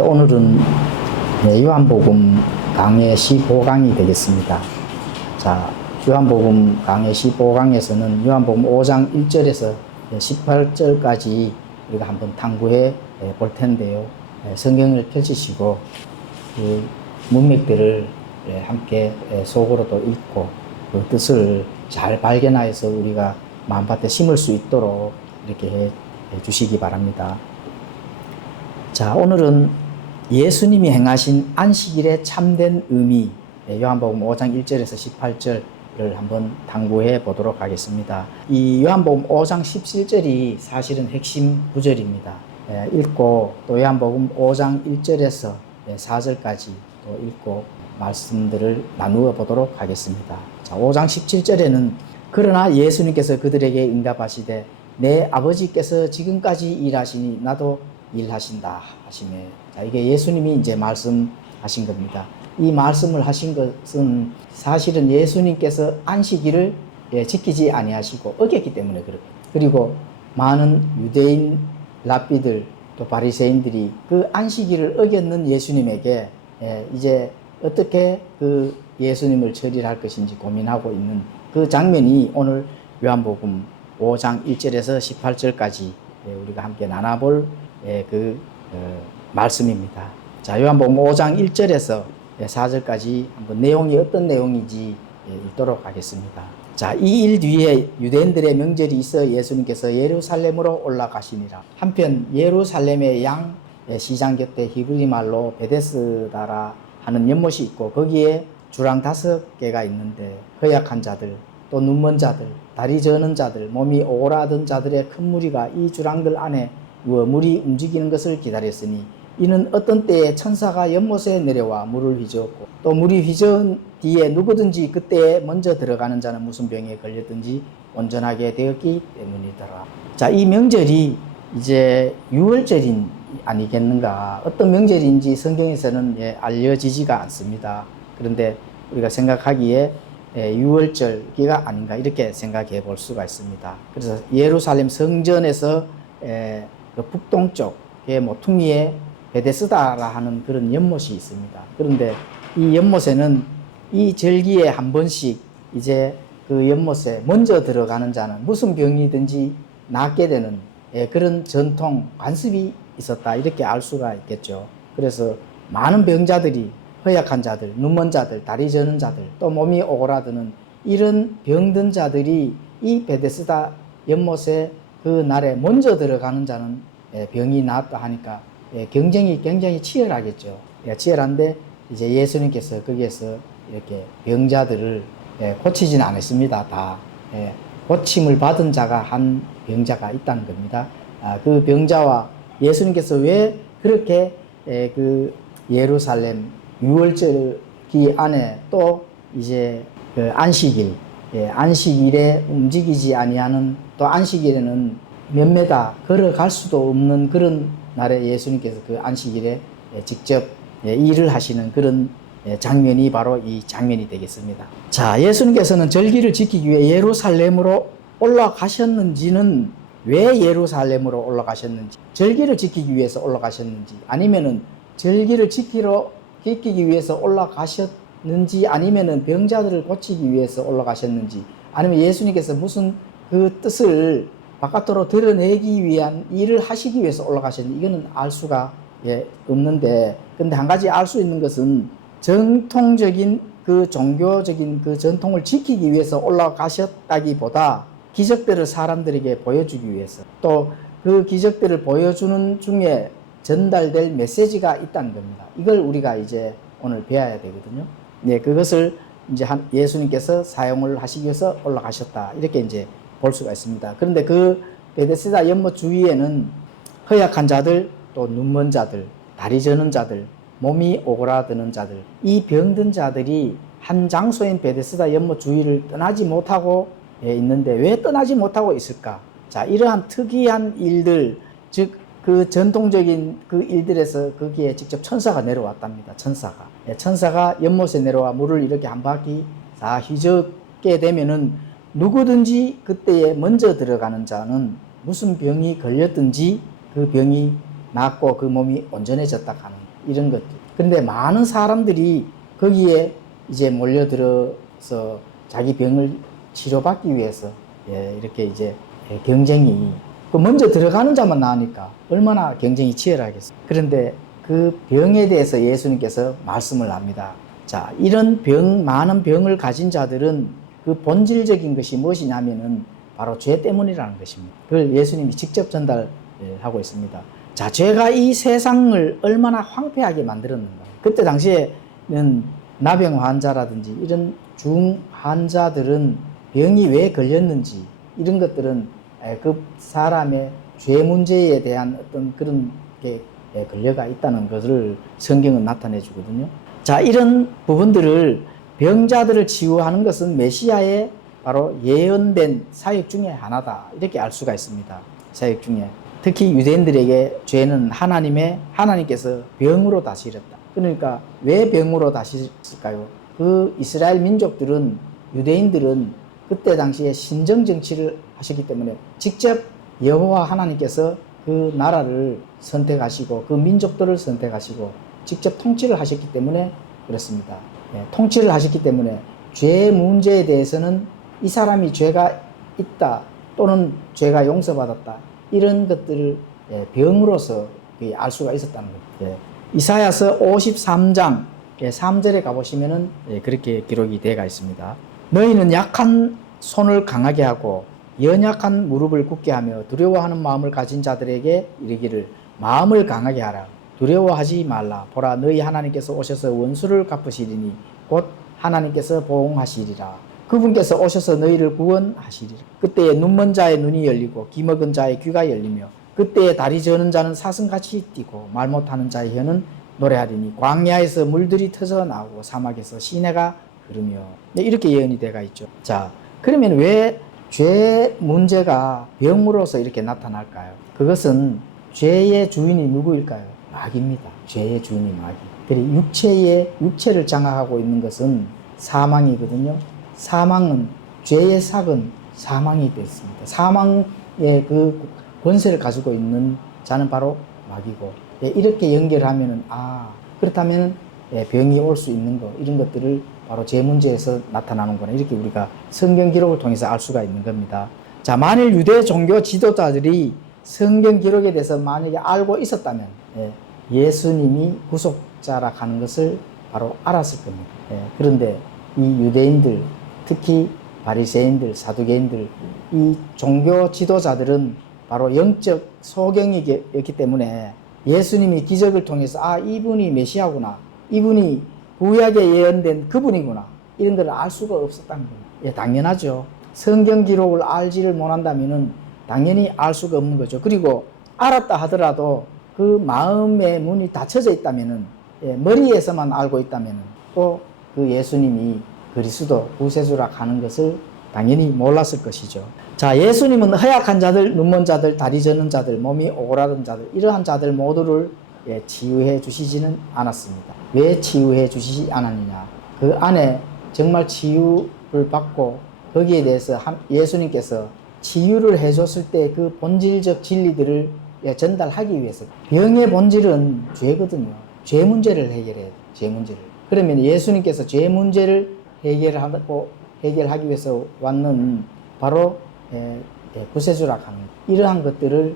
오늘은 요한복음 강해 15강이 되겠습니다. 자, 요한복음 강해 15강에서는 요한복음 5장 1절에서 18절까지 우리가 한번 탐구해 볼 텐데요. 성경을 펼치시고 그 문맥들을 함께 속으로도 읽고 그 뜻을 잘 발견하여서 우리가 마음밭에 심을 수 있도록 이렇게 해 주시기 바랍니다. 자, 오늘은 예수님이 행하신 안식일의 참된 의미, 요한복음 5장 1절에서 18절을 한번 탐구해 보도록 하겠습니다. 이 요한복음 5장 17절이 사실은 핵심 구절입니다. 읽고 또 요한복음 5장 1절에서 4절까지 또 읽고 말씀들을 나누어 보도록 하겠습니다. 자, 5장 17절에는 그러나 예수님께서 그들에게 응답하시되 내 아버지께서 지금까지 일하시니 나도 일하신다 하시네. 자, 이게 예수님이 이제 말씀하신 겁니다. 이 말씀을 하신 것은 사실은 예수님께서 안식일을 지키지 아니하시고 어겼기 때문에 그렇고, 그리고 많은 유대인 랍비들 또 바리새인들이 그 안식일을 어겼는 예수님에게 이제 어떻게 그 예수님을 처리할 것인지 고민하고 있는 그 장면이 오늘 요한복음 5장 1절에서 18절까지 우리가 함께 나눠볼 말씀입니다. 자, 요한복음 5장 1절에서 4절까지 한번 내용이 어떤 내용인지 읽도록 하겠습니다. 자, 이 일 뒤에 유대인들의 명절이 있어 예수님께서 예루살렘으로 올라가시니라. 한편 예루살렘의 양 시장 곁에 히브리 말로 베데스다라 하는 연못이 있고 거기에 주랑 5개가 있는데 허약한 자들 또 눈먼 자들 다리 저는 자들 몸이 오그라든 자들의 큰 무리가 이 주랑들 안에 물이 움직이는 것을 기다렸으니 이는 어떤 때에 천사가 연못에 내려와 물을 휘저었고 또 물이 휘저은 뒤에 누구든지 그때에 먼저 들어가는 자는 무슨 병에 걸렸든지 온전하게 되었기 때문이더라. 자, 이 명절이 이제 유월절이 아니겠는가, 어떤 명절인지 성경에서는 알려지지가 않습니다. 그런데 우리가 생각하기에 유월절기가 아닌가 이렇게 생각해 볼 수가 있습니다. 그래서 예루살렘 성전에서 그 북동쪽의 모퉁이에 베데스다라 하는 그런 연못이 있습니다. 그런데 이 연못에는 이 절기에 한 번씩 이제 그 연못에 먼저 들어가는 자는 무슨 병이든지 낫게 되는 그런 전통, 관습이 있었다 이렇게 알 수가 있겠죠. 그래서 많은 병자들이, 허약한 자들, 눈먼 자들, 다리 저는 자들, 또 몸이 오그라드는 이런 병든 자들이 이 베데스다 연못에 그 날에 먼저 들어가는 자는 병이 나았다 하니까 경쟁이 굉장히 치열하겠죠. 치열한데 이제 예수님께서 거기에서 이렇게 병자들을 고치지는 않았습니다. 다 고침을 받은 자가 한 병자가 있다는 겁니다. 그 병자와 예수님께서 왜 그렇게 그 예루살렘 유월절기 안에 또 이제 그 안식일, 안식일에 움직이지 아니하는, 또 안식일에는 몇 메다 걸어갈 수도 없는 그런 날에 예수님께서 그 안식일에 직접 일을 하시는 그런 장면이 바로 이 장면이 되겠습니다. 자, 예수님께서는 절기를 지키기 위해 예루살렘으로 올라가셨는지는, 왜 예루살렘으로 올라가셨는지, 절기를 지키기 위해서 올라가셨는지, 아니면은 절기를 지키기 위해서 올라가셨는지, 아니면은 병자들을 고치기 위해서 올라가셨는지, 아니면 예수님께서 무슨 그 뜻을 바깥으로 드러내기 위한 일을 하시기 위해서 올라가셨는지, 이거는 알 수가 없는데, 근데 한 가지 알 수 있는 것은 정통적인 그 종교적인 그 전통을 지키기 위해서 올라가셨다기보다 기적들을 사람들에게 보여주기 위해서, 또 그 기적들을 보여주는 중에 전달될 메시지가 있다는 겁니다. 이걸 우리가 이제 오늘 배워야 되거든요. 그것을 이제 예수님께서 사용을 하시기 위해서 올라가셨다 이렇게 이제 볼 수가 있습니다. 그런데 그 베데스다 연못 주위에는 허약한 자들, 또 눈먼 자들, 다리 저는 자들, 몸이 오그라드는 자들, 이 병든 자들이 한 장소인 베데스다 연못 주위를 떠나지 못하고 있는데 왜 떠나지 못하고 있을까? 자, 이러한 특이한 일들, 즉 그 전통적인 그 일들에서 거기에 직접 천사가 내려왔답니다. 천사가 연못에 내려와 물을 이렇게 한 바퀴 다 휘젓게 되면은 누구든지 그때에 먼저 들어가는 자는 무슨 병이 걸렸든지 그 병이 낫고 그 몸이 온전해졌다 하는 이런 것들. 그런데 많은 사람들이 거기에 이제 몰려들어서 자기 병을 치료받기 위해서 이렇게 이제 경쟁이 먼저 들어가는 자만 나으니까 얼마나 경쟁이 치열하겠어요. 그런데 그 병에 대해서 예수님께서 말씀을 합니다. 자, 이런 많은 병을 가진 자들은 그 본질적인 것이 무엇이냐면은 바로 죄 때문이라는 것입니다. 그걸 예수님이 직접 전달하고 있습니다. 자, 죄가 이 세상을 얼마나 황폐하게 만들었는가. 그때 당시에는 나병 환자라든지 이런 중 환자들은 병이 왜 걸렸는지 이런 것들은 그 사람의 죄 문제에 대한 어떤 그런 게 걸려가 있다는 것을 성경은 나타내 주거든요. 자, 이런 부분들을 병자들을 치유하는 것은 메시아의 바로 예언된 사역 중에 하나다. 이렇게 알 수가 있습니다. 사역 중에. 특히 유대인들에게 죄는 하나님께서 병으로 다스렸다. 그러니까 왜 병으로 다스렸을까요? 그 이스라엘 민족들은, 유대인들은 그때 당시에 신정 정치를 하셨기 때문에 직접 여호와 하나님께서 그 나라를 선택하시고 그 민족들을 선택하시고 직접 통치를 하셨기 때문에 그렇습니다. 통치를 하셨기 때문에 죄 문제에 대해서는 이 사람이 죄가 있다 또는 죄가 용서받았다 이런 것들을 병으로서 알 수가 있었다는 거예요. 이사야서 53장 3절에 가보시면은 그렇게 기록이 되어 있습니다. 너희는 약한 손을 강하게 하고 연약한 무릎을 굳게 하며 두려워하는 마음을 가진 자들에게 이르기를 마음을 강하게 하라. 두려워하지 말라. 보라, 너희 하나님께서 오셔서 원수를 갚으시리니 곧 하나님께서 보응하시리라. 그분께서 오셔서 너희를 구원하시리라. 그때에 눈먼 자의 눈이 열리고 귀 먹은 자의 귀가 열리며 그때에 다리 저는 자는 사슴같이 뛰고 말 못하는 자의 혀는 노래하리니 광야에서 물들이 터져 나오고 사막에서 시내가 흐르며 이렇게 예언이 되어 있죠. 자, 그러면 왜 죄 문제가 병으로서 이렇게 나타날까요? 그것은 죄의 주인이 누구일까요? 마귀입니다. 죄의 주인이 마귀. 그리고 육체를 장악하고 있는 것은 사망이거든요. 사망은, 죄의 삭은 사망이 되었습니다. 사망의 그 권세를 가지고 있는 자는 바로 마귀고, 이렇게 연결하면은, 그렇다면 병이 올 수 있는 거, 이런 것들을 바로 죄 문제에서 나타나는구나. 이렇게 우리가 성경 기록을 통해서 알 수가 있는 겁니다. 자, 만일 유대 종교 지도자들이 성경 기록에 대해서 만약에 알고 있었다면, 예수님이 구속자라 하는 것을 바로 알았을 겁니다. 그런데 이 유대인들, 특히 바리새인들, 사두개인들, 이 종교 지도자들은 바로 영적 소경이었기 때문에 예수님이 기적을 통해서 이분이 메시아구나, 이분이 구약에 예언된 그분이구나, 이런 걸 알 수가 없었다는 겁니다. 당연하죠. 성경 기록을 알지를 못한다면은 당연히 알 수가 없는 거죠. 그리고 알았다 하더라도 그 마음의 문이 닫혀져 있다면은, 머리에서만 알고 있다면은 또 그 예수님이 그리스도 구세주라 하는 것을 당연히 몰랐을 것이죠. 자, 예수님은 허약한 자들, 눈먼 자들, 다리 저는 자들, 몸이 오그라든 자들, 이러한 자들 모두를 치유해 주시지는 않았습니다. 왜 치유해 주시지 않았느냐? 그 안에 정말 치유를 받고 거기에 대해서 예수님께서 치유를 해줬을 때 그 본질적 진리들을 전달하기 위해서. 병의 본질은 죄거든요. 죄 문제를 해결해야 돼요. 죄 문제를. 그러면 예수님께서 죄 문제를 해결하기 위해서 왔는 바로 구세주라 하는 이러한 것들을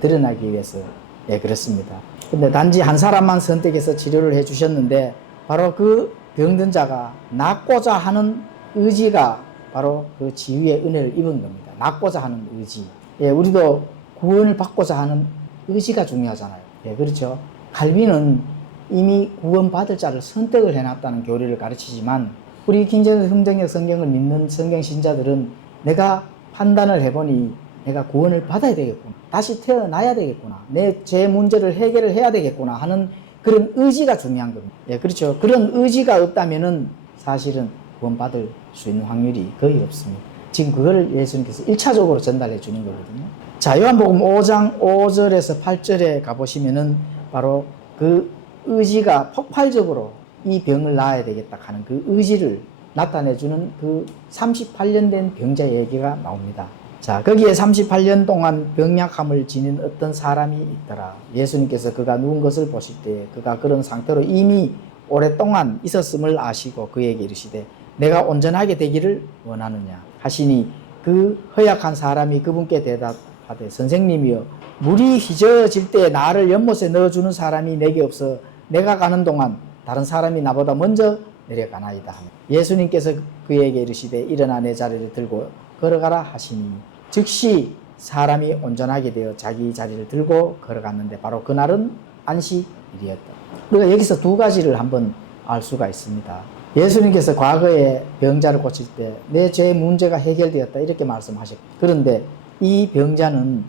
드러나기 위해서 그렇습니다. 근데 단지 한 사람만 선택해서 치료를 해 주셨는데 바로 그 병든 자가 낫고자 하는 의지가 바로 그 치유의 은혜를 입은 겁니다. 낫고자 하는 의지. 우리도 구원을 받고자 하는 의지가 중요하잖아요. 그렇죠. 칼빈은 이미 구원받을 자를 선택을 해놨다는 교리를 가르치지만 우리 김재현 흥정역 성경을 믿는 성경 신자들은 내가 판단을 해보니 내가 구원을 받아야 되겠구나, 다시 태어나야 되겠구나, 내 죄 문제를 해결을 해야 되겠구나 하는 그런 의지가 중요한 겁니다. 그렇죠. 그런 의지가 없다면은 사실은 구원받을 수 있는 확률이 거의 없습니다. 지금 그걸 예수님께서 1차적으로 전달해 주는 거거든요. 자, 요한복음 5장 5절에서 8절에 가보시면은 바로 그 의지가 폭발적으로 이 병을 나아야 되겠다 하는 그 의지를 나타내주는 그 38년 된 병자 얘기가 나옵니다. 자, 자, 거기에 38년 동안 병약함을 지닌 어떤 사람이 있더라. 예수님께서 그가 누운 것을 보실 때 그가 그런 상태로 이미 오랫동안 있었음을 아시고 그에게 이르시되 내가 온전하게 되기를 원하느냐 하시니 그 허약한 사람이 그분께 대답하되 선생님이여 물이 휘저어질 때 나를 연못에 넣어주는 사람이 내게 없어 내가 가는 동안 다른 사람이 나보다 먼저 내려가나이다. 예수님께서 그에게 이르시되 일어나 내 자리를 들고 걸어가라 하시니 즉시 사람이 온전하게 되어 자기 자리를 들고 걸어갔는데 바로 그날은 안식일이었다. 우리가 여기서 두 가지를 한번 알 수가 있습니다. 예수님께서 과거에 병자를 고칠 때 내 죄 문제가 해결되었다 이렇게 말씀하셨고 그런데 이 병자는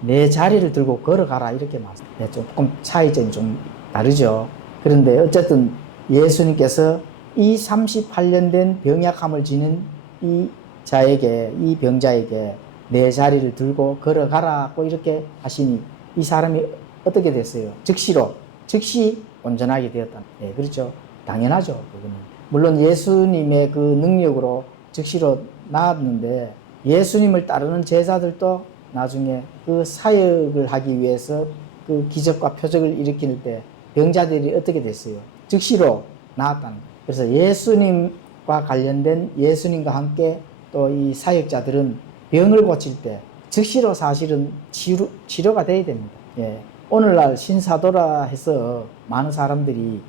내 자리를 들고 걸어가라 이렇게 말씀해요. 조금 차이점이 좀 다르죠. 그런데 어쨌든 예수님께서 이 38년 된 병약함을 지닌 이 병자에게 내 자리를 들고 걸어가라고 이렇게 하시니 이 사람이 어떻게 됐어요? 즉시 온전하게 되었다. 네, 그렇죠. 당연하죠. 그거는. 물론 예수님의 그 능력으로 즉시로 나았는데 예수님을 따르는 제자들도 나중에 그 사역을 하기 위해서 그 기적과 표적을 일으킬 때 병자들이 어떻게 됐어요? 즉시로 나았다는 거예요. 그래서 예수님과 관련된 예수님과 함께 또 이 사역자들은 병을 고칠 때 즉시로 사실은 치료가 돼야 됩니다. 예. 오늘날 신사도라 해서 많은 사람들이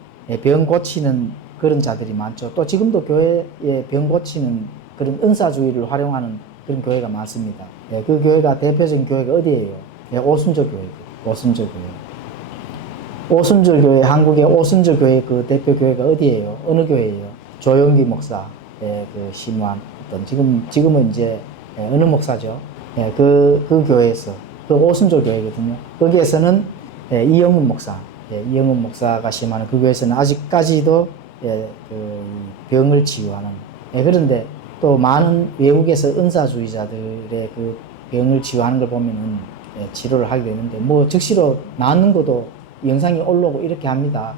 병 고치는 그런 자들이 많죠. 또 지금도 교회에 병 고치는 그런 은사주의를 활용하는 그런 교회가 많습니다. 예. 그 교회가 대표적인 교회가 어디예요? 예. 오순절 교회. 한국의 오순절 교회 그 대표 교회가 어디예요? 어느 교회예요? 조영기 목사, 그 심한 어떤 지금은 이제 어느 목사죠? 그 교회에서 그 오순절 교회거든요. 거기에서는 이영훈 목사가 심하는 그 교회에서는 아직까지도 그 병을 치유하는. 그런데 또 많은 외국에서 은사주의자들의 그 병을 치유하는 걸 보면은 치료를 하게 되는데 뭐 즉시로 낫는 것도 영상이 올라오고 이렇게 합니다.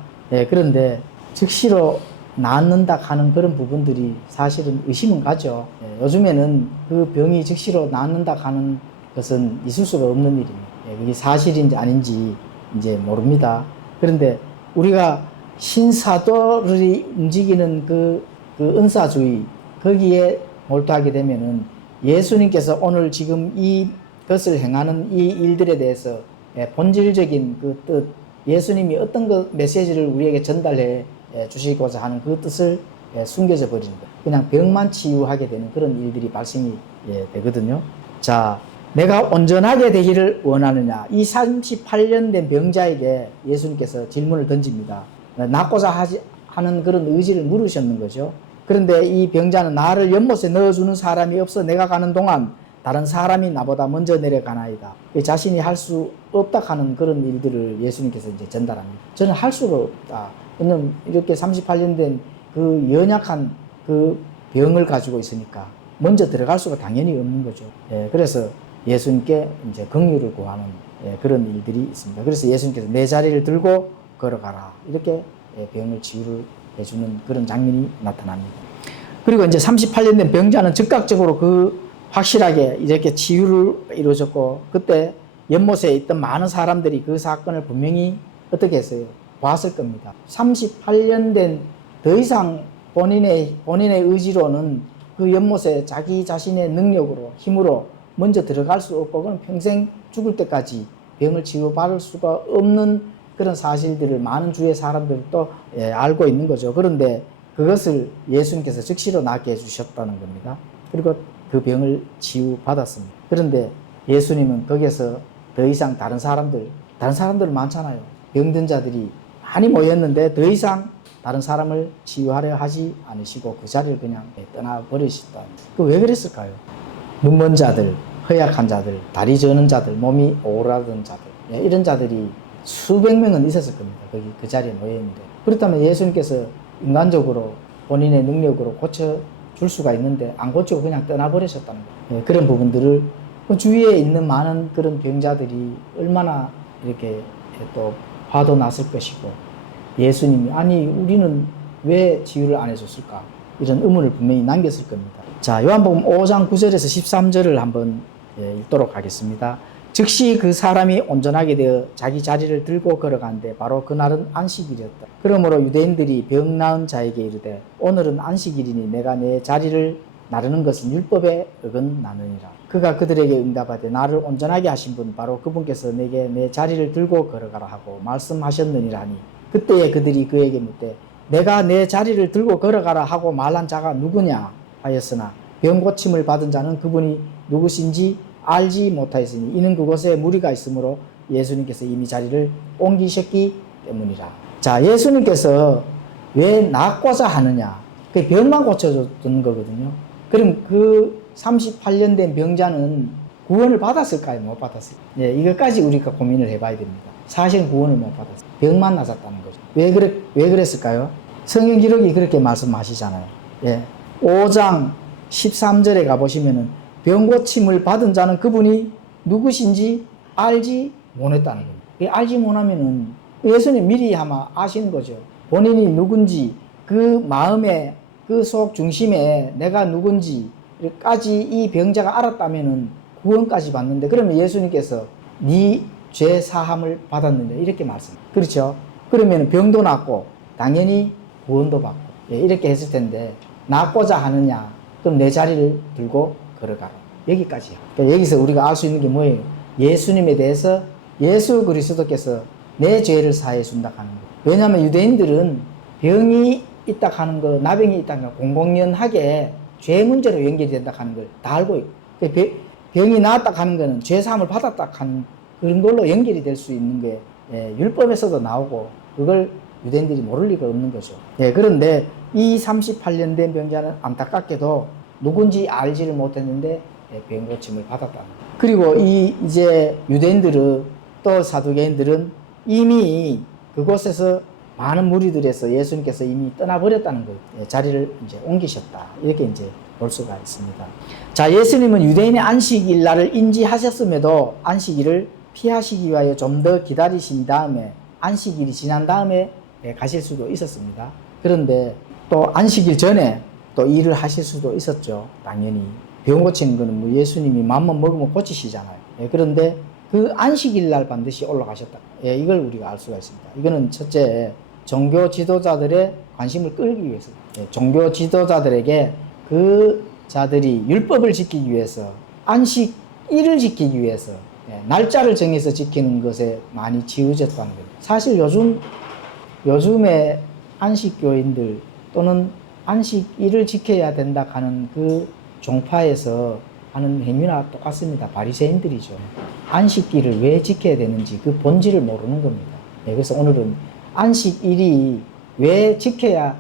그런데 즉시로 낫는다 하는 그런 부분들이 사실은 의심은 가죠. 요즘에는 그 병이 즉시로 낫는다 하는 것은 있을 수가 없는 일입니다. 그게 사실인지 아닌지 이제 모릅니다. 그런데 우리가 신사도를 움직이는 그 은사주의 거기에 몰두하게 되면은 예수님께서 오늘 지금 이것을 행하는 이 일들에 대해서 본질적인 그 뜻, 예수님이 어떤 메시지를 우리에게 전달해 주시고자 하는 그 뜻을 숨겨져 버립니다. 그냥 병만 치유하게 되는 그런 일들이 발생이 되거든요. 자, 내가 온전하게 되기를 원하느냐? 이 38년 된 병자에게 예수님께서 질문을 던집니다. 낫고자 하는 그런 의지를 물으셨는 거죠. 그런데 이 병자는 나를 연못에 넣어주는 사람이 없어 내가 가는 동안 다른 사람이 나보다 먼저 내려가나이다. 자신이 할 수 없다 하는 그런 일들을 예수님께서 이제 전달합니다. 저는 할 수가 없다. 왜냐면 이렇게 38년 된 그 연약한 그 병을 가지고 있으니까 먼저 들어갈 수가 당연히 없는 거죠. 그래서 예수님께 이제 긍휼을 구하는 그런 일들이 있습니다. 그래서 예수님께서 내 자리를 들고 걸어가라. 이렇게 병을 치유를 해주는 그런 장면이 나타납니다. 그리고 이제 38년 된 병자는 즉각적으로 확실하게 이렇게 치유를 이루어졌고, 그때 연못에 있던 많은 사람들이 그 사건을 분명히 어떻게 했어요? 봤을 겁니다. 38년 된 더 이상 본인의 의지로는 그 연못에 자기 자신의 능력으로, 힘으로 먼저 들어갈 수 없고, 그건 평생 죽을 때까지 병을 치유받을 수가 없는 그런 사실들을 많은 주의 사람들도 알고 있는 거죠. 그런데 그것을 예수님께서 즉시로 낫게 해주셨다는 겁니다. 그리고 그 병을 치유받았습니다. 그런데 예수님은 거기에서 더 이상 다른 사람들 많잖아요. 병든 자들이 많이 모였는데 더 이상 다른 사람을 치유하려 하지 않으시고 그 자리를 그냥 떠나버리셨다. 왜 그랬을까요? 눈먼 자들, 허약한 자들, 다리 저는 자들, 몸이 오라든 자들, 이런 자들이 수백 명은 있었을 겁니다. 그 자리에 모여있는데. 그렇다면 예수님께서 인간적으로 본인의 능력으로 고쳐줄 수가 있는데 안 고치고 그냥 떠나버리셨다는 거예요. 그런 부분들을 주위에 있는 많은 그런 병자들이 얼마나 이렇게 또 화도 났을 것이고, 예수님이 아니 우리는 왜 치유를 안 해줬을까? 이런 의문을 분명히 남겼을 겁니다. 자, 요한복음 5장 9절에서 13절을 한번 읽도록 하겠습니다. 즉시 그 사람이 온전하게 되어 자기 자리를 들고 걸어가는데 바로 그날은 안식일이었다. 그러므로 유대인들이 병 나은 자에게 이르되 오늘은 안식일이니 내가 내 자리를 나르는 것은 율법에 어긋나느니라. 그가 그들에게 응답하되 나를 온전하게 하신 분 바로 그분께서 내게 내 자리를 들고 걸어가라 하고 말씀하셨느니라 하니 그때에 그들이 그에게 묻되 내가 내 자리를 들고 걸어가라 하고 말한 자가 누구냐 하였으나 병 고침을 받은 자는 그분이 누구신지 알지 못하였으니 이는 그곳에 무리가 있으므로 예수님께서 이미 자리를 옮기셨기 때문이라. 자, 예수님께서 왜 낫고자 하느냐? 그 병만 고쳐주는 거거든요. 그럼 그 38년 된 병자는 구원을 받았을까요? 못 받았을까요? 예, 이것까지 우리가 고민을 해봐야 됩니다. 사실은 구원을 못 받았어요. 병만 나았다는 거죠. 왜 그랬을까요? 성경 기록이 그렇게 말씀하시잖아요. 예, 5장 13절에 가보시면은 병 고침을 받은 자는 그분이 누구신지 알지 못했다는 겁니다. 알지 못하면은 예수님 미리 아마 아시는 거죠. 본인이 누군지 그 마음의 그 속 중심에 내가 누군지까지 이 병자가 알았다면은 구원까지 받는데 그러면 예수님께서 네 죄 사함을 받았는데 이렇게 말씀. 그렇죠? 그러면 병도 낫고 당연히 구원도 받고 이렇게 했을 텐데 낫고자 하느냐? 그럼 내 자리를 들고 걸어가라. 여기까지요. 그러니까 여기서 우리가 알 수 있는 게 뭐예요? 예수님에 대해서 예수 그리스도께서 내 죄를 사해 준다 하는 거예요. 왜냐하면 유대인들은 병이 있다 하는 거, 나병이 있다는 거 공공연하게 죄 문제로 연결이 된다 하는 걸 다 알고 있고 병이 나았다 하는 거는 죄 사함을 받았다 하는 그런 걸로 연결이 될 수 있는 게 율법에서도 나오고 그걸 유대인들이 모를 리가 없는 거죠. 그런데 이 38년 된 병자는 안타깝게도 누군지 알지를 못했는데 병 고침을 받았다는 거예요. 그리고 이제 유대인들은 또 사두개인들은 이미 그곳에서 많은 무리들에서 예수님께서 이미 떠나버렸다는 거예요. 자리를 이제 옮기셨다. 이렇게 이제 볼 수가 있습니다. 자, 예수님은 유대인의 안식일 날을 인지하셨음에도 안식일을 피하시기 위하여 좀 더 기다리신 다음에 안식일이 지난 다음에 가실 수도 있었습니다. 그런데 또 안식일 전에 또 일을 하실 수도 있었죠. 당연히. 병 고치는 거는 뭐 예수님이 마음만 먹으면 고치시잖아요. 그런데 그 안식일 날 반드시 올라가셨다. 이걸 우리가 알 수가 있습니다. 이거는 첫째, 종교 지도자들의 관심을 끌기 위해서. 종교 지도자들에게 그 자들이 율법을 지키기 위해서, 안식일을 지키기 위해서, 날짜를 정해서 지키는 것에 많이 치우쳤다는 거예요. 사실 요즘에 안식교인들 또는 안식일을 지켜야 된다 하는 그 종파에서 하는 행위나 똑같습니다. 바리새인들이죠. 안식일을 왜 지켜야 되는지 그 본질을 모르는 겁니다. 그래서 오늘은 안식일이 왜 지켜야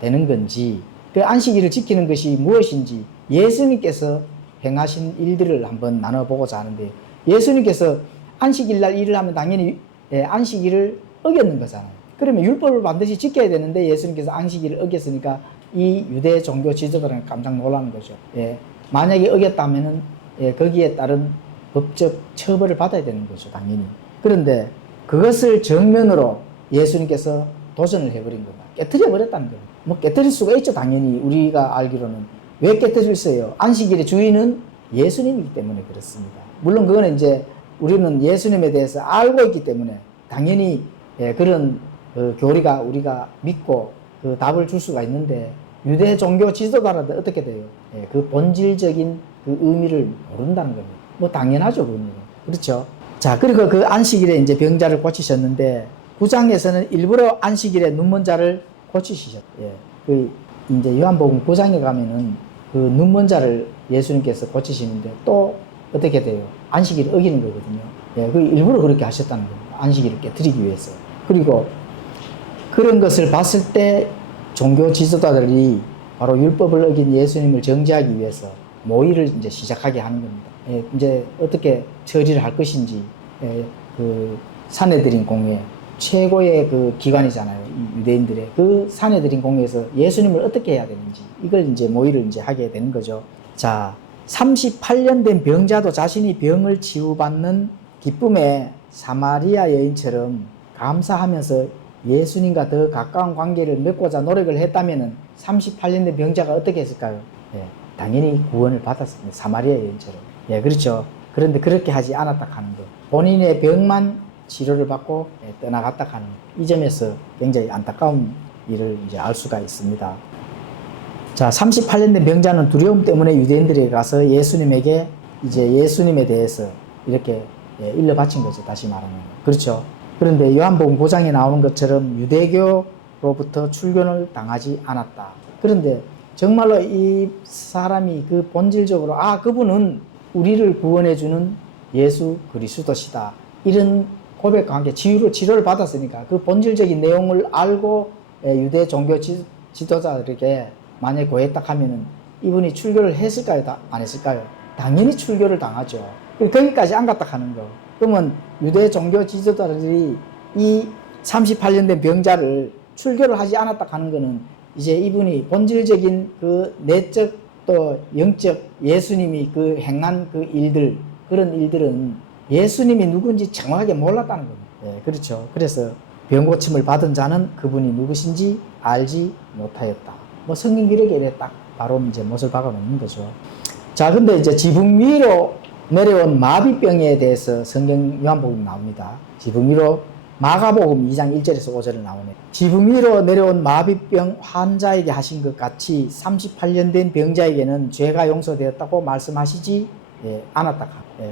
되는 건지, 그 안식일을 지키는 것이 무엇인지 예수님께서 행하신 일들을 한번 나눠보고자 하는데, 예수님께서 안식일 날 일을 하면 당연히 안식일을 어겼는 거잖아요. 그러면 율법을 반드시 지켜야 되는데 예수님께서 안식일을 어겼으니까 이 유대 종교 지도자들은 깜짝 놀라는 거죠. 만약에 어겼다면은 거기에 따른 법적 처벌을 받아야 되는 거죠, 당연히. 그런데 그것을 정면으로 예수님께서 도전을 해버린 겁니다. 깨트려 버렸다는 거예요. 뭐 깨트릴 수가 있죠, 당연히. 우리가 알기로는. 왜 깨트렸어요? 안식일의 주인은 예수님이기 때문에 그렇습니다. 물론 그거는 이제 우리는 예수님에 대해서 알고 있기 때문에 당연히 그런 교리가 우리가 믿고 그 답을 줄 수가 있는데, 유대 종교 지도자라도 어떻게 돼요? 그 본질적인 그 의미를 모른다는 겁니다. 뭐 당연하죠, 그건. 그렇죠? 자, 그리고 그 안식일에 이제 병자를 고치셨는데 9장에서는 일부러 안식일에 눈먼 자를 고치시셨어요. 그 이제 요한복음 9장에 가면은 그 눈먼 자를 예수님께서 고치시는데 또 어떻게 돼요? 안식일을 어기는 거거든요. 그 일부러 그렇게 하셨다는 겁니다. 안식일을 깨뜨리기 위해서. 그리고 그런 것을 봤을 때 종교 지도자들이 바로 율법을 어긴 예수님을 정죄하기 위해서 모의를 이제 시작하게 하는 겁니다. 이제 어떻게 처리를 할 것인지, 그 사내들인 공회, 최고의 그 기관이잖아요. 유대인들의 그 사내들인 공회에서 예수님을 어떻게 해야 되는지, 이걸 이제 모의를 이제 하게 되는 거죠. 자, 38년 된 병자도 자신이 병을 치유받는 기쁨에 사마리아 여인처럼 감사하면서 예수님과 더 가까운 관계를 맺고자 노력을 했다면은 38년 된 병자가 어떻게 했을까요? 예, 당연히 구원을 받았습니다. 사마리아 여인처럼. 예, 그렇죠. 그런데 그렇게 하지 않았다 하는 거. 본인의 병만 치료를 받고 떠나갔다 하는 이 점에서 굉장히 안타까운 일을 이제 알 수가 있습니다. 자, 38년 된 병자는 두려움 때문에 유대인들에게 가서 예수님에게 이제 예수님에 대해서 이렇게 일러 바친 거죠. 다시 말하면. 그렇죠. 그런데 요한복음 9장에 나오는 것처럼 유대교로부터 출교를 당하지 않았다. 그런데 정말로 이 사람이 그 본질적으로 그분은 우리를 구원해주는 예수 그리스도시다. 이런 고백과 함께 치료를 받았으니까 그 본질적인 내용을 알고 유대 종교 지도자들에게 만약에 고했다 하면은 이분이 출교를 했을까요? 안 했을까요? 당연히 출교를 당하죠. 거기까지 안 갔다 하는 거. 그러면 유대 종교 지도자들이 이 38년 된 병자를 출교를 하지 않았다 하는 거는 이제 이분이 본질적인 그 내적 또 영적 예수님이 그 행한 그 일들, 그런 일들은 예수님이 누군지 정확하게 몰랐다는 겁니다. 예, 그렇죠. 그래서 병고침을 받은 자는 그분이 누구신지 알지 못하였다. 뭐 성경 기록에 이래 딱 바로 이제 못을 박아 놓는 거죠. 자, 근데 이제 지붕 위로 내려온 마비병에 대해서 성경 요한복음이 나옵니다. 지붕 위로 마가복음 2장 1절에서 5절을 나오네요. 지붕 위로 내려온 마비병 환자에게 하신 것 같이 38년 된 병자에게는 죄가 용서되었다고 말씀하시지 않았다.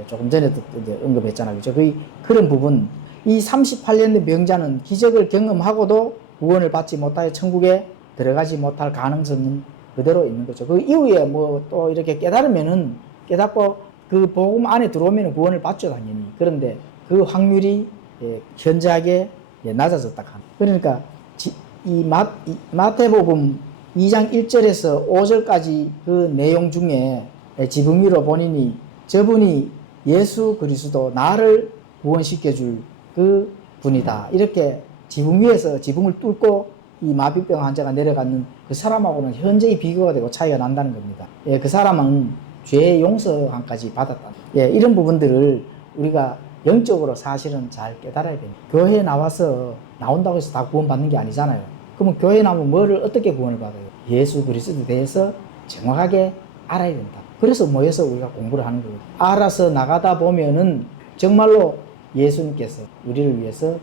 조금 전에도 이제 언급했잖아요. 그죠? 그런 부분. 이 38년 된 병자는 기적을 경험하고도 구원을 받지 못하여 천국에 들어가지 못할 가능성은 그대로 있는 거죠. 그 이후에 뭐 또 이렇게 깨닫고 그 복음 안에 들어오면 구원을 받죠, 당연히. 그런데 그 확률이 현저하게 낮아졌다. 그러니까 이 마태복음 2장 1절에서 5절까지 그 내용 중에 지붕 위로 본인이 저분이 예수 그리스도 나를 구원시켜줄 그 분이다. 이렇게 지붕 위에서 지붕을 뚫고 이 마비병 환자가 내려가는 그 사람하고는 현저히 비교가 되고 차이가 난다는 겁니다. 그 사람은 죄의 용서함까지 받았다. 이런 부분들을 우리가 영적으로 사실은 잘 깨달아야 됩니다. 교회에 나온다고 해서 다 구원받는 게 아니잖아요. 그러면 교회에 나오면 뭐를 어떻게 구원을 받아요? 예수 그리스도에 대해서 정확하게 알아야 된다. 그래서 모여서 우리가 공부를 하는 거예요. 알아서 나가다 보면은 정말로 예수님께서 우리를 위해서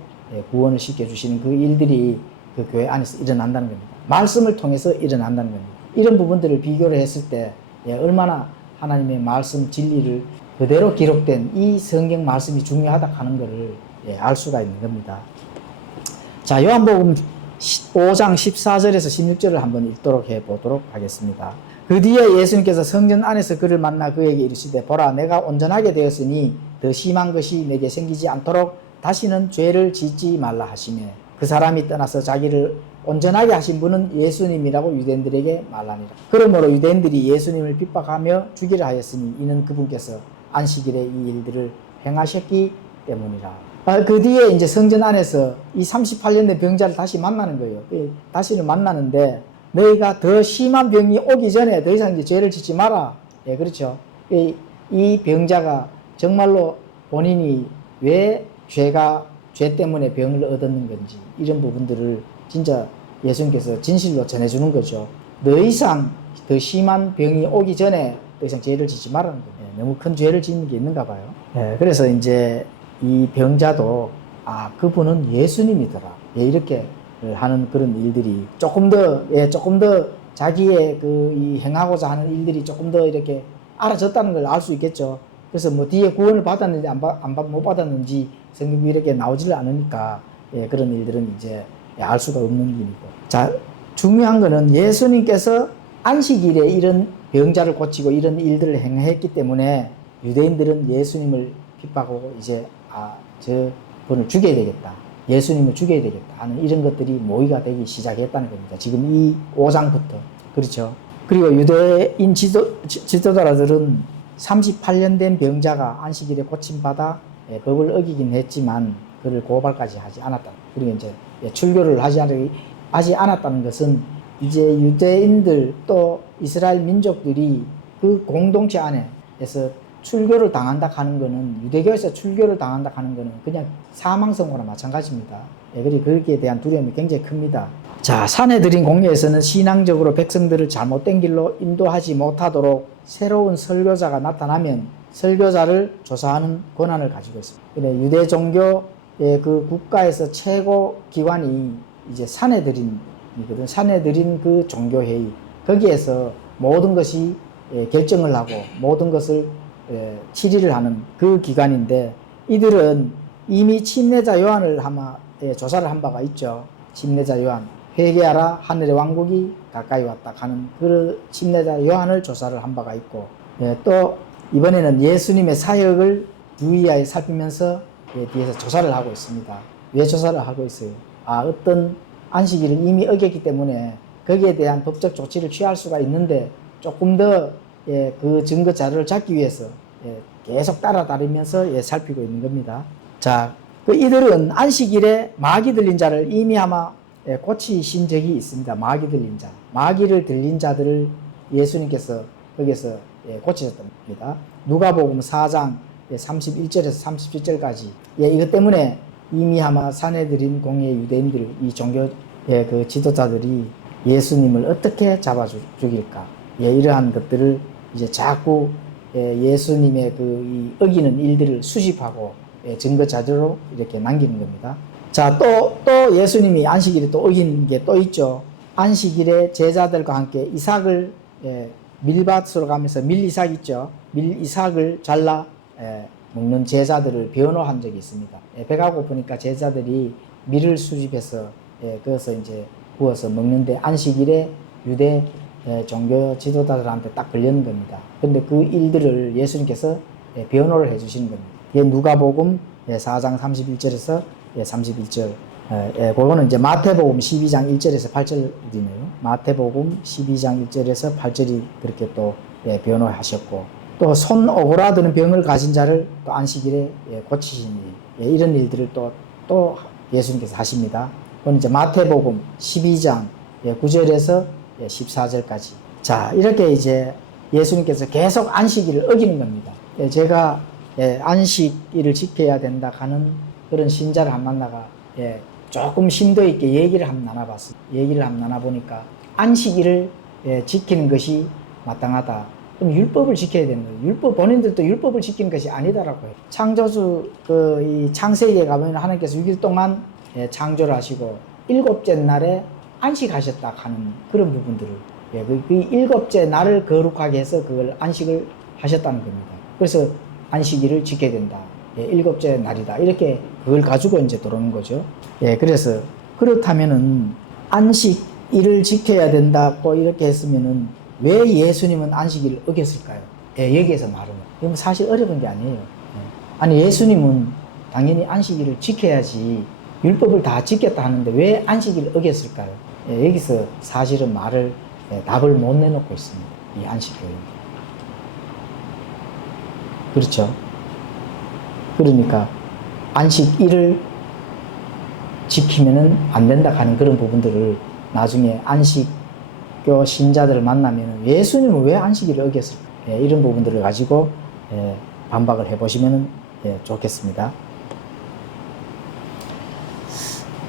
구원을 시켜주시는 그 일들이 그 교회 안에서 일어난다는 겁니다. 말씀을 통해서 일어난다는 겁니다. 이런 부분들을 비교를 했을 때 얼마나 하나님의 말씀 진리를 그대로 기록된 이 성경 말씀이 중요하다 하는 것을 알 수가 있는 겁니다. 자, 요한복음 5장 14절에서 16절을 한번 읽도록 해보도록 하겠습니다. 그 뒤에 예수님께서 성전 안에서 그를 만나 그에게 이르시되 보라 내가 온전하게 되었으니 더 심한 것이 내게 생기지 않도록 다시는 죄를 짓지 말라 하시며 그 사람이 떠나서 자기를 온전하게 하신 분은 예수님이라고 유대인들에게 말하니라. 그러므로 유대인들이 예수님을 핍박하며 죽이려 하였으니 이는 그분께서 안식일에 이 일들을 행하셨기 때문이라. 그 뒤에 이제 성전 안에서 이 38년 된 병자를 다시 만나는 거예요. 다시는 만나는데 너희가 더 심한 병이 오기 전에 더 이상 이제 죄를 짓지 마라. 그렇죠. 이 병자가 정말로 본인이 왜 죄 때문에 병을 얻었는 건지 이런 부분들을 진짜 예수님께서 진실로 전해주는 거죠. 더 이상 더 심한 병이 오기 전에 더 이상 죄를 짓지 말라는 거예요. 너무 큰 죄를 짓는 게 있는가 봐요. 그래서 이제 이 병자도 그분은 예수님이더라. 이렇게 하는 그런 일들이 조금 더 자기의 이 행하고자 하는 일들이 조금 더 이렇게 알아졌다는 걸 알 수 있겠죠. 그래서 뭐 뒤에 구원을 받았는지 못 받았는지 성경이 이렇게 나오질 않으니까 그런 일들은 이제 알 수가 없는 일이고. 자, 중요한 거는 예수님께서 안식일에 이런 병자를 고치고 이런 일들을 행했기 때문에 유대인들은 예수님을 핍박하고 이제 저 분을 죽여야 되겠다. 예수님을 죽여야 되겠다 하는 이런 것들이 모의가 되기 시작했다는 겁니다. 지금 이 5장부터. 그렇죠. 그리고 유대인 지도자들은 38년 된 병자가 안식일에 고침받아 법을 어기긴 했지만 그를 고발까지 하지 않았다. 그리고 이제 출교를 하지 않았다는 것은 이제 유대인들 또 이스라엘 민족들이 그 공동체 안에서 출교를 당한다 하는 거는, 유대교에서 출교를 당한다 하는 거는 그냥 사망선고나 마찬가지입니다. 예, 그리고 거기에 대한 두려움이 굉장히 큽니다. 자, 사내들인 공예에서는 신앙적으로 백성들을 잘못된 길로 인도하지 못하도록 새로운 설교자가 나타나면 설교자를 조사하는 권한을 가지고 있습니다. 유대 종교의 그 국가에서 최고 기관이 이제 사내들인이거든. 사내들인 그 종교회의. 거기에서 모든 것이 결정을 하고 모든 것을 치리를 하는 그 기관인데, 이들은 이미 침례자 요한을 아마 조사를 한 바가 있죠. 침례자 요한. 회개하라 하늘의 왕국이 가까이 왔다 하는 그 침례자 요한을 조사를 한 바가 있고, 또 이번에는 예수님의 사역을 유의하여 살피면서 뒤에서 조사를 하고 있습니다. 왜 조사를 하고 있어요? 어떤 안식일을 이미 어겼기 때문에 거기에 대한 법적 조치를 취할 수가 있는데 조금 더 그 증거 자료를 잡기 위해서 계속 따라다니면서 살피고 있는 겁니다. 자, 이들은 안식일에 마귀 들린 자를 이미 아마 고치신 적이 있습니다. 마귀 들린 자. 마귀를 들린 자들을 예수님께서 거기서 고치셨던 겁니다. 누가복음 4장 31절에서 37절까지. 이것 때문에 이미 아마 사내들인 공예 유대인들, 이 종교의 그 지도자들이 예수님을 어떻게 잡아 죽일까. 이러한 것들을 이제 자꾸 예수님의 이 어기는 일들을 수집하고 증거 자료로 이렇게 남기는 겁니다. 자, 또 예수님이 안식일에 또 어긴 게 또 있죠. 안식일에 제자들과 함께 이삭을 밀밭으로 가면서 밀이삭 있죠. 밀이삭을 잘라 먹는 제자들을 변호한 적이 있습니다. 배가 고프니까 제자들이 밀을 수집해서 그것을 이제 구워서 먹는데 안식일에 유대 종교 지도자들한테 딱 걸리는 겁니다. 그런데 그 일들을 예수님께서 변호를 해주시는 겁니다. 이게 누가복음 4장 31절에서 31절. 그거는 이제 마태복음 12장 1절에서 8절이네요. 마태복음 12장 1절에서 8절이 그렇게 또 변호하셨고, 또 손 오그라드는 병을 가진 자를 또 안식일에 고치시니, 이런 일들을 또 예수님께서 하십니다. 그건 이제 마태복음 12장 9절에서 14절까지. 자, 이렇게 이제 예수님께서 계속 안식일을 어기는 겁니다. 제가 안식일을 지켜야 된다 하는 그런 신자를 한 만나가 조금 심도 있게 얘기를 한번 나눠봤습니다. 얘기를 한번 나눠보니까 안식일을 지키는 것이 마땅하다. 그럼 율법을 지켜야 되는 거예요. 본인들도 율법을 지키는 것이 아니다라고 해요. 창조주 이 창세기에 가보면 하나님께서 6일 동안 창조를 하시고 7째 날에 안식하셨다 하는 그런 부분들을, 그 7째 날을 거룩하게 해서 그걸 안식을 하셨다는 겁니다. 그래서 안식일을 지켜야 된다. 7째 날이다. 이렇게 그걸 가지고 이제 들어오는 거죠. 그래서 그렇다면은 안식일을 지켜야 된다고 이렇게 했으면은 왜 예수님은 안식일을 어겼을까요? 여기에서 말은. 이건 사실 어려운 게 아니에요. 아니, 예수님은 당연히 안식일을 지켜야지 율법을 다 지켰다 하는데 왜 안식일을 어겼을까요? 여기서 사실은 답을 못 내놓고 있습니다. 이 안식교회. 그렇죠? 그러니까 안식일을 지키면은 안 된다 하는 그런 부분들을 나중에 안식교 신자들을 만나면 예수님은 왜 안식일을 어겼을까? 이런 부분들을 가지고 반박을 해보시면 좋겠습니다.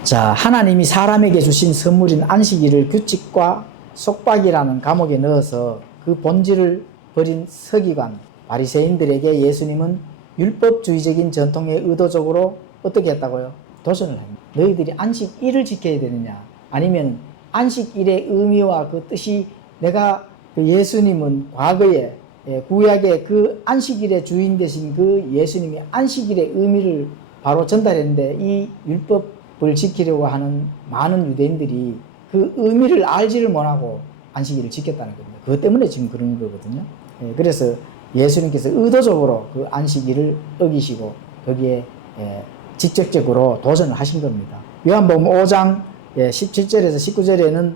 자, 하나님이 사람에게 주신 선물인 안식일을 규칙과 속박이라는 감옥에 넣어서 그 본질을 버린 서기관, 바리새인들에게 예수님은 율법주의적인 전통에 의도적으로 어떻게 했다고요? 도전을 합니다. 너희들이 안식일을 지켜야 되느냐? 아니면 안식일의 의미와 그 뜻이, 내가 예수님은 과거에 구약의 그 안식일의 주인 되신 그 예수님이 안식일의 의미를 바로 전달했는데, 이 율법을 지키려고 하는 많은 유대인들이 그 의미를 알지를 못하고 안식일을 지켰다는 겁니다. 그것 때문에 지금 그런 거거든요. 그래서 예수님께서 의도적으로 그 안식일을 어기시고 거기에 직접적으로 도전을 하신 겁니다. 요한복음 5장 17절에서 19절에는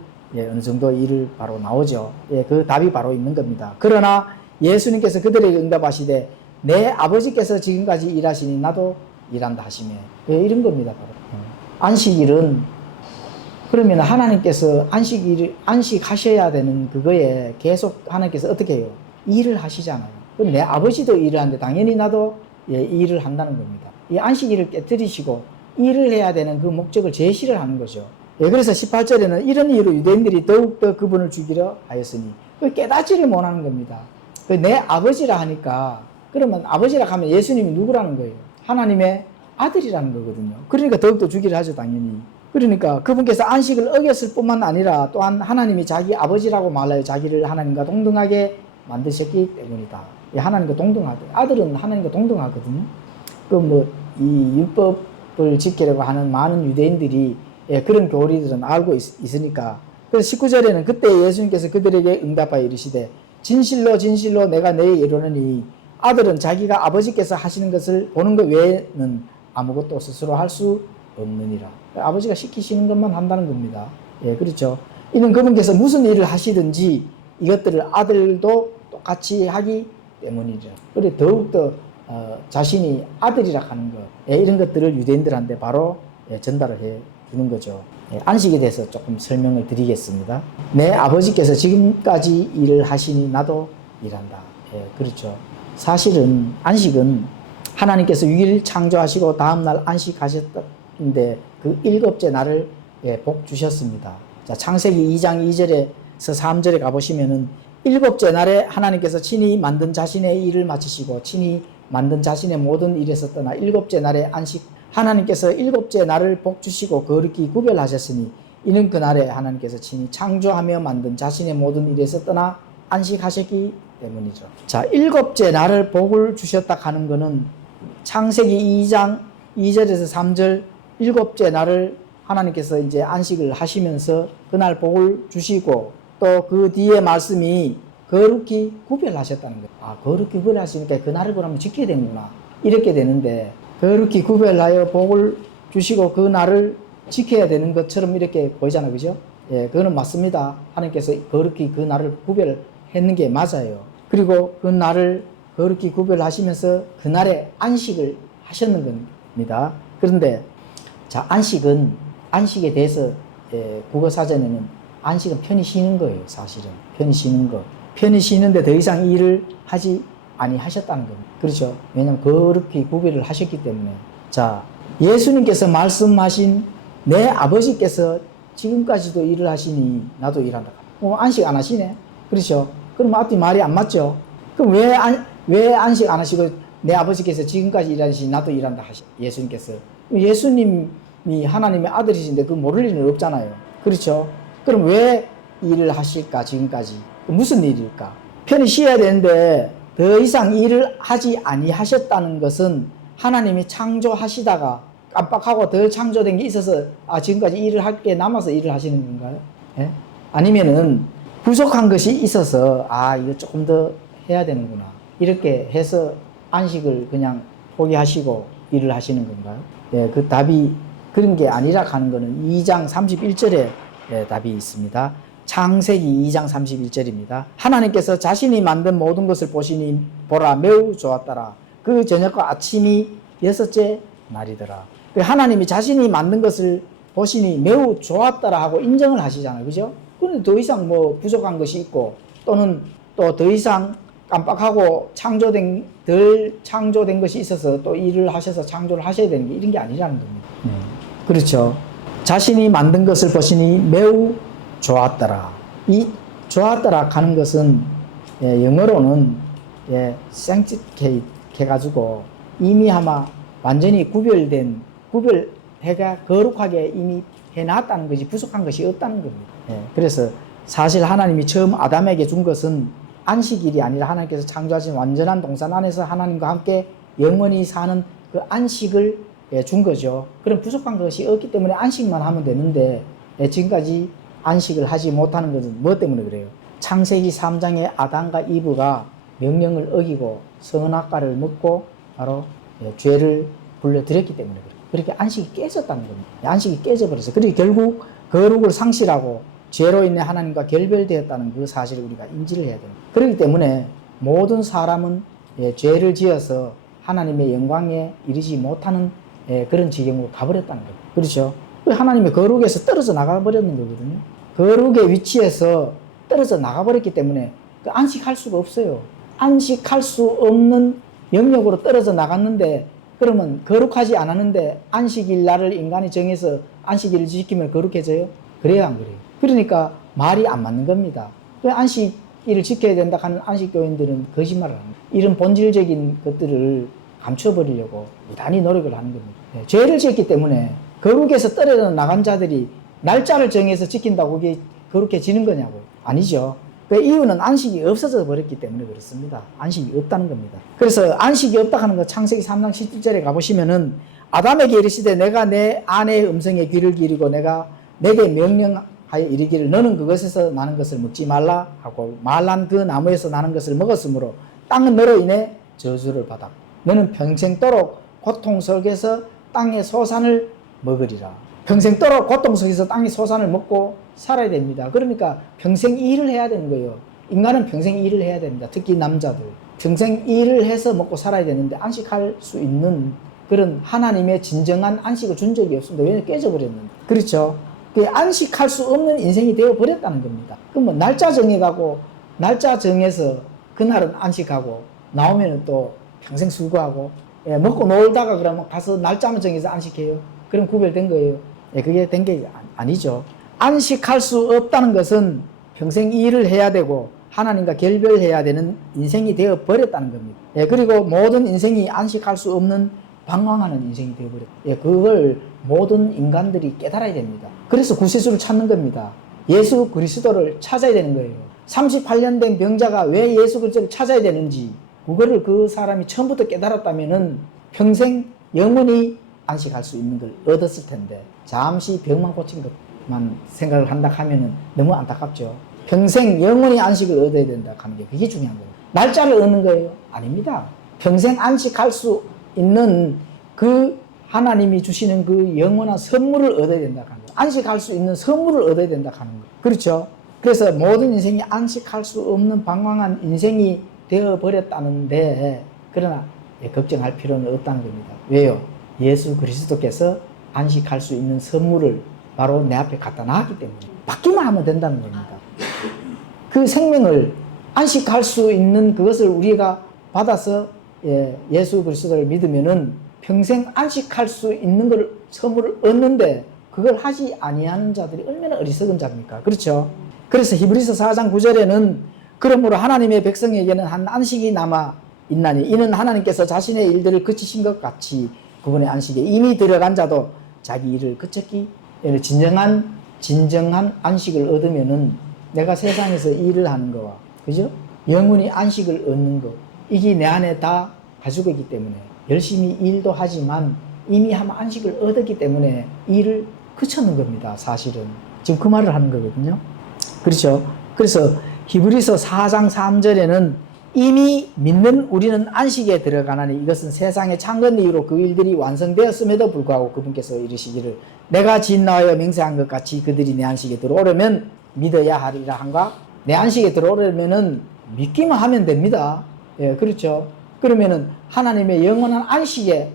어느 정도 일을 바로 나오죠. 그 답이 바로 있는 겁니다. 그러나 예수님께서 그들에게 응답하시되 내 아버지께서 지금까지 일하시니 나도 일한다 하시며, 이런 겁니다. 바로. 안식일은, 그러면 하나님께서 안식하셔야 되는 그거에 계속 하나님께서 어떻게 해요? 일을 하시잖아요. 그럼 내 아버지도 일을 하는데 당연히 나도 일을 한다는 겁니다. 이 안식일을 깨뜨리시고 일을 해야 되는 그 목적을 제시를 하는 거죠. 그래서 18절에는 이런 이유로 유대인들이 더욱더 그분을 죽이려 하였으니 깨닫지를 못하는 겁니다. 내 아버지라 하니까 그러면 아버지라 하면 예수님이 누구라는 거예요? 하나님의 아들이라는 거거든요. 그러니까 더욱더 죽이려 하죠, 당연히. 그러니까 그분께서 안식을 어겼을 뿐만 아니라 또한 하나님이 자기 아버지라고 말하여 자기를 하나님과 동등하게 만드셨기 때문이다. 하나님과 동등하대. 아들은 하나님과 동등하거든요. 이 율법을 지키려고 하는 많은 유대인들이 그런 교리들은 알고 있으니까. 그래서 19절에는 그때 예수님께서 그들에게 응답하여 이르시되 진실로 진실로 내가 너희에게 이르노니 아들은 자기가 아버지께서 하시는 것을 보는 것 외에는 아무것도 스스로 할 수 없느니라. 아버지가 시키시는 것만 한다는 겁니다. 그렇죠. 이는 그분께서 무슨 일을 하시든지 이것들을 아들도 똑같이 하기 때문이죠. 그래 더욱더 자신이 아들이라 하는 것, 이런 것들을 유대인들한테 바로 전달을 해 주는 거죠. 안식에 대해서 조금 설명을 드리겠습니다. 내 아버지께서 지금까지 일을 하시니 나도 일한다. 그렇죠. 사실은 안식은 하나님께서 6일 창조하시고 다음날 안식하셨는데 그 7째 날을 복 주셨습니다. 자, 창세기 2장 2절에서 3절에 가보시면은 7째 날에 하나님께서 친히 만든 자신의 일을 마치시고 친히 만든 자신의 모든 일에서 떠나 7째 날에 안식 하나님께서 7째 날을 복 주시고 거룩히 구별하셨으니 이는 그날에 하나님께서 친히 창조하며 만든 자신의 모든 일에서 떠나 안식하셨기 때문이죠. 자, 7째 날을 복을 주셨다 하는 것은 창세기 2장 2절에서 3절 7째 날을 하나님께서 이제 안식을 하시면서 그날 복을 주시고 또 그 뒤에 말씀이 거룩히 구별하셨다는 거예요. 아, 거룩히 구별하시니까 그날을 그러면 지켜야 되는구나. 이렇게 되는데 거룩히 구별하여 복을 주시고 그 날을 지켜야 되는 것처럼 이렇게 보이잖아요. 그죠? 그거는 맞습니다. 하나님께서 거룩히 그 날을 구별했는 게 맞아요. 그리고 그 날을 거룩히 구별하시면서 그 날에 안식을 하셨는 겁니다. 그런데 자, 안식에 대해서 국어사전에는 안식은 편히 쉬는 거예요. 사실은 편히 쉬는 거. 편히 쉬는데 더 이상 일을 하지 아니하셨다는 겁니다. 그렇죠? 왜냐하면 거룩히 구별을 하셨기 때문에. 자, 예수님께서 말씀하신 내 아버지께서 지금까지도 일을 하시니 나도 일한다. 안식 안 하시네. 그렇죠? 그럼 앞뒤 말이 안 맞죠? 그럼 왜 안식 안 하시고 내 아버지께서 지금까지 일하시니 나도 일한다 하시? 예수님께서. 예수님이 하나님의 아들이신데 그 모를 일은 없잖아요. 그렇죠? 그럼 왜 일을 하실까 지금까지? 무슨 일일까? 편히 쉬어야 되는데 더 이상 일을 하지 아니하셨다는 것은 하나님이 창조하시다가 깜빡하고 더 창조된 게 있어서 지금까지 일을 할 게 남아서 일을 하시는 건가요? 아니면은 부족한 것이 있어서 이거 조금 더 해야 되는구나 이렇게 해서 안식을 그냥 포기하시고 일을 하시는 건가요? 그 답이 그런 게 아니라 하는 거는 2장 31절에 답이 있습니다. 창세기 2장 31절입니다. 하나님께서 자신이 만든 모든 것을 보시니 보라 매우 좋았더라. 그 저녁과 아침이 6째 날이더라. 하나님이 자신이 만든 것을 보시니 매우 좋았더라 하고 인정을 하시잖아요. 그죠? 그런데 더 이상 부족한 것이 있고 또는 또 더 이상 깜빡하고 덜 창조된 것이 있어서 또 일을 하셔서 창조를 하셔야 되는 게 이런 게 아니라는 겁니다. 그렇죠. 자신이 만든 것을 보시니 매우 좋았더라. 이 좋았더라 하는 것은 영어로는 sanctificate 해가지고 이미 아마 완전히 구별해가 거룩하게 이미 해놨다는 것이 부족한 것이 없다는 겁니다. 그래서 사실 하나님이 처음 아담에게 준 것은 안식일이 아니라 하나님께서 창조하신 완전한 동산 안에서 하나님과 함께 영원히 사는 그 안식을 준 거죠. 그런 부족한 것이 없기 때문에 안식만 하면 되는데 지금까지 안식을 하지 못하는 것은 뭐 때문에 그래요? 창세기 3장의 아담과 이브가 명령을 어기고 선악과를 먹고 바로 죄를 불러들였기 때문에 그래요. 그렇게 안식이 깨졌다는 겁니다. 안식이 깨져버려서 그리고 결국 거룩을 상실하고 죄로 인해 하나님과 결별되었다는 그 사실을 우리가 인지를 해야 됩니다. 그렇기 때문에 모든 사람은 죄를 지어서 하나님의 영광에 이르지 못하는 그런 지경으로 가버렸다는 거예요. 그렇죠? 하나님의 거룩에서 떨어져 나가버렸는 거거든요. 거룩의 위치에서 떨어져 나가버렸기 때문에 안식할 수가 없어요. 안식할 수 없는 영역으로 떨어져 나갔는데, 그러면 거룩하지 않았는데 안식일 날을 인간이 정해서 안식일을 지키면 거룩해져요? 그래야 안 그래요. 그러니까 말이 안 맞는 겁니다. 왜 안식일을 지켜야 된다 하는 안식교인들은 거짓말을 합니다. 이런 본질적인 것들을 감춰버리려고 부단히 노력을 하는 겁니다. 죄를 지었기 때문에 거룩에서 떨어져 나간 자들이 날짜를 정해서 지킨다고 그게 거룩해지는 거냐고요? 아니죠. 그 이유는 안식이 없어져 버렸기 때문에 그렇습니다. 안식이 없다는 겁니다. 그래서 안식이 없다 하는 거 창세기 3장 17절에 가보시면은 아담에게 이르시되 내가 내 아내의 음성에 귀를 기울이고 내가 내게 명령하여 이르기를 너는 그것에서 나는 것을 먹지 말라 하고 말란 그 나무에서 나는 것을 먹었으므로 땅은 너로 인해 저주를 받아 너는 평생도록 고통 속에서 땅의 소산을 먹으리라. 평생도록 고통 속에서 땅의 소산을 먹고 살아야 됩니다. 그러니까 평생 일을 해야 되는 거예요. 인간은 평생 일을 해야 됩니다. 특히 남자들. 평생 일을 해서 먹고 살아야 되는데 안식할 수 있는 그런 하나님의 진정한 안식을 준 적이 없습니다. 왜냐하면 깨져버렸는데. 그렇죠? 안식할 수 없는 인생이 되어버렸다는 겁니다. 그럼 뭐 날짜 정해가고 날짜 정해서 그날은 안식하고 나오면 또 평생 수고하고 먹고 놀다가 그러면 가서 날짜만 정해서 안식해요. 그럼 구별된 거예요. 그게 된 게 아니죠. 안식할 수 없다는 것은 평생 일을 해야 되고 하나님과 결별해야 되는 인생이 되어 버렸다는 겁니다. 그리고 모든 인생이 안식할 수 없는 방황하는 인생이 되어 버렸다. 그걸 모든 인간들이 깨달아야 됩니다. 그래서 구세주를 찾는 겁니다. 예수 그리스도를 찾아야 되는 거예요. 38년 된 병자가 왜 예수 그리스도를 찾아야 되는지 그거를 그 사람이 처음부터 깨달았다면은 평생 영원히 안식할 수 있는 걸 얻었을 텐데 잠시 병만 고친 것만 생각을 한다 하면은 너무 안타깝죠. 평생 영원히 안식을 얻어야 된다 하는 게 그게 중요한 거예요. 날짜를 얻는 거예요? 아닙니다. 평생 안식할 수 있는 그 하나님이 주시는 그 영원한 선물을 얻어야 된다 하는 거예요. 안식할 수 있는 선물을 얻어야 된다 하는 거예요. 그렇죠? 그래서 모든 인생이 안식할 수 없는 방황한 인생이 되어버렸다는데 그러나 걱정할 필요는 없다는 겁니다. 왜요? 예수 그리스도께서 안식할 수 있는 선물을 바로 내 앞에 갖다 놨기 때문에 받기만 하면 된다는 겁니다. 그 생명을 안식할 수 있는 그것을 우리가 받아서 예수 그리스도를 믿으면은 평생 안식할 수 있는 걸 선물을 얻는데 그걸 하지 아니하는 자들이 얼마나 어리석은 자입니까? 그렇죠? 그래서 히브리서 4장 9절에는 그러므로 하나님의 백성에게는 한 안식이 남아 있나니 이는 하나님께서 자신의 일들을 그치신 것 같이 그분의 안식에 이미 들어간 자도 자기 일을 그쳤기 진정한 안식을 얻으면은 내가 세상에서 일을 하는 거와 그죠? 영원히 안식을 얻는 거 이게 내 안에 다 가지고 있기 때문에 열심히 일도 하지만 이미 한번 안식을 얻었기 때문에 일을 그쳤는 겁니다. 사실은 지금 그 말을 하는 거거든요. 그렇죠? 그래서 히브리서 4장 3절에는 이미 믿는 우리는 안식에 들어가나니 이것은 세상의 창건 이후로 그 일들이 완성되었음에도 불구하고 그분께서 이르시기를 내가 진노하여 맹세한 것 같이 그들이 내 안식에 들어오려면 믿어야 하리라 한가? 내 안식에 들어오려면은 믿기만 하면 됩니다. 그렇죠? 그러면은 하나님의 영원한 안식에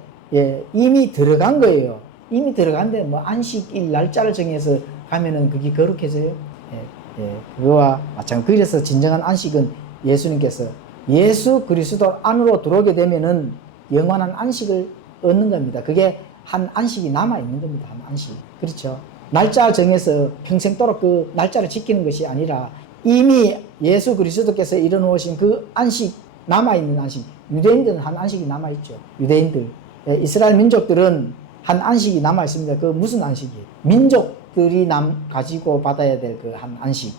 이미 들어간 거예요. 이미 들어간데 뭐 안식일 날짜를 정해서 가면은 그게 거룩해져요? 그거와 마찬가지. 그래서 진정한 안식은 예수님께서 예수 그리스도 안으로 들어오게 되면은 영원한 안식을 얻는 겁니다. 그게 한 안식이 남아있는 겁니다. 한 안식. 그렇죠. 날짜 정해서 평생도록 그 날짜를 지키는 것이 아니라 이미 예수 그리스도께서 이뤄놓으신 그 안식, 남아있는 안식. 유대인들은 한 안식이 남아있죠. 유대인들. 이스라엘 민족들은 한 안식이 남아있습니다. 그 무슨 안식이에요? 민족들이 가지고 받아야 될 그 한 안식.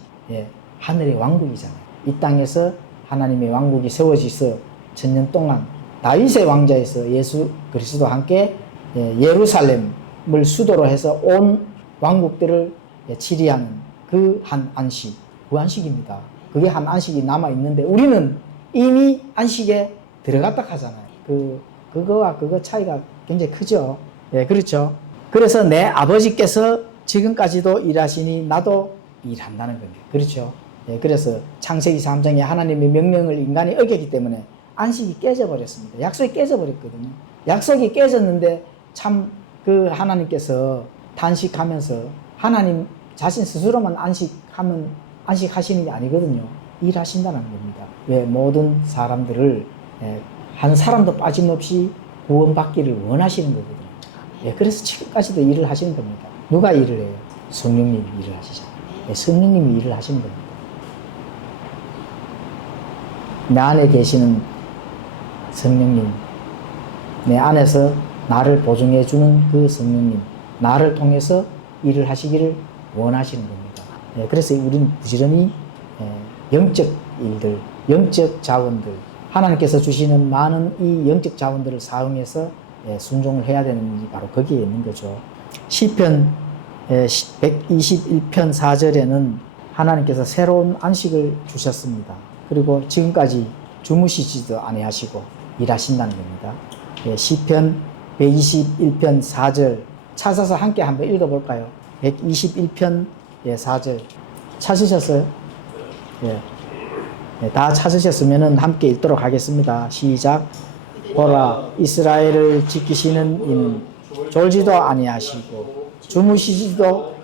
하늘의 왕국이잖아요. 이 땅에서 하나님의 왕국이 세워지서 천년 동안 다윗의 왕자에서 예수 그리스도와 함께 예루살렘을 수도로 해서 온 왕국들을 치리하는 그 한 안식, 그 안식입니다. 그게 한 안식이 남아있는데 우리는 이미 안식에 들어갔다 하잖아요. 그거와 그거 차이가 굉장히 크죠. 그렇죠. 그래서 내 아버지께서 지금까지도 일하시니 나도 일한다는 겁니다. 그렇죠. 그래서 창세기 3장에 하나님의 명령을 인간이 어겼기 때문에 안식이 깨져버렸습니다. 약속이 깨져버렸거든요. 약속이 깨졌는데 참 그 하나님께서 단식하면서 하나님 자신 스스로만 안식하시는 게 아니거든요. 일하신다는 겁니다. 왜 모든 사람들을 한 사람도 빠짐없이 구원받기를 원하시는 거거든요. 그래서 지금까지도 일을 하시는 겁니다. 누가 일을 해요? 성령님이 일을 하시잖아요. 성령님이 일을 하시는 겁니다. 내 안에 계시는 성령님, 내 안에서 나를 보증해 주는 그 성령님, 나를 통해서 일을 하시기를 원하시는 겁니다. 그래서 우리는 부지런히 영적 일들, 영적 자원들, 하나님께서 주시는 많은 이 영적 자원들을 사용해서 순종을 해야 되는 게 바로 거기에 있는 거죠. 시편 121편 4절에는 하나님께서 새로운 안식을 주셨습니다. 그리고 지금까지 주무시지도 아니하시고 일하신다는 겁니다. 시편 121편 4절 찾아서 함께 한번 읽어볼까요? 121편 4절 찾으셨어요? 다 찾으셨으면 함께 읽도록 하겠습니다. 시작. 보라, 이스라엘을 지키시는 이는 졸지도 아니하시고 주무시지도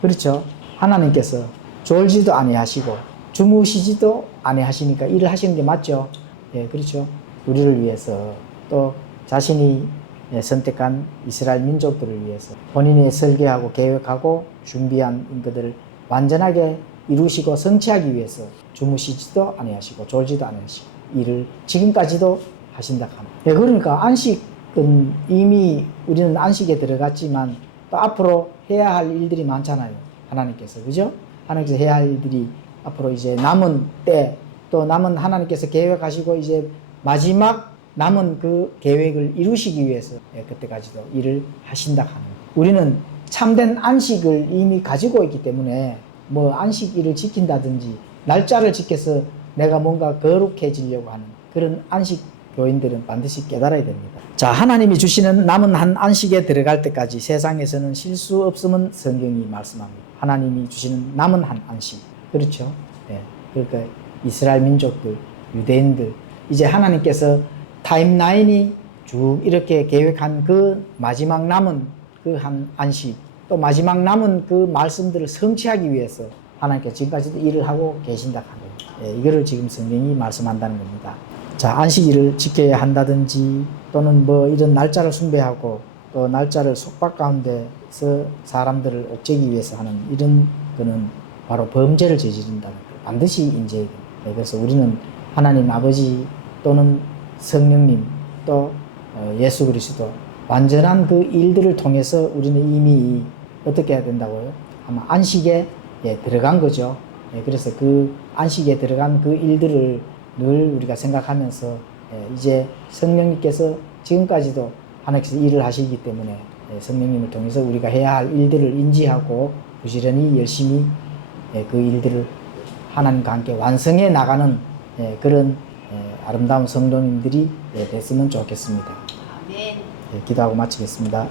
그렇죠. 하나님께서 졸지도 아니하시고 주무시지도 아니하시니까 일을 하시는 게 맞죠. 그렇죠. 우리를 위해서 또 자신이 선택한 이스라엘 민족들을 위해서 본인이 설계하고 계획하고 준비한 것들을 완전하게 이루시고 성취하기 위해서 주무시지도 아니하시고 졸지도 아니하시고 일을 지금까지도 하신다 합니다. 그러니까 안식은 이미 우리는 안식에 들어갔지만 또 앞으로 해야 할 일들이 많잖아요. 하나님께서, 그죠? 하나님께서 해야 할 일들이 앞으로 이제 남은 때, 또 남은 하나님께서 계획하시고 이제 마지막 남은 그 계획을 이루시기 위해서 그때까지도 일을 하신다 하는 거예요. 우리는 참된 안식을 이미 가지고 있기 때문에 뭐 안식일을 지킨다든지 날짜를 지켜서 내가 뭔가 거룩해지려고 하는 그런 안식 교인들은 반드시 깨달아야 됩니다. 자, 하나님이 주시는 남은 한 안식에 들어갈 때까지 세상에서는 쉴 수 없음은 성경이 말씀합니다. 하나님이 주시는 남은 한 안식. 그렇죠? 그러니까 이스라엘 민족들, 유대인들, 이제 하나님께서 타임라인이 쭉 이렇게 계획한 그 마지막 남은 그 한 안식, 또 마지막 남은 그 말씀들을 성취하기 위해서 하나님께서 지금까지도 일을 하고 계신다 하는 이거를 지금 성경이 말씀한다는 겁니다. 자, 안식일을 지켜야 한다든지 또는 뭐 이런 날짜를 숭배하고 또 날짜를 속박 가운데서 사람들을 옥죄기 위해서 하는 이런 거는 바로 범죄를 저지른다는 거 반드시 인지해야 됩니다. 그래서 우리는 하나님 아버지 또는 성령님 또 예수 그리스도 완전한 그 일들을 통해서 우리는 이미 어떻게 해야 된다고요? 아마 안식에 들어간 거죠. 그래서 그 안식에 들어간 그 일들을 늘 우리가 생각하면서 이제 성령님께서 지금까지도 하나님께서 일을 하시기 때문에 성령님을 통해서 우리가 해야 할 일들을 인지하고 부지런히 열심히 그 일들을 하나님과 함께 완성해 나가는 그런 아름다운 성도님들이 됐으면 좋겠습니다. 아멘. 기도하고 마치겠습니다.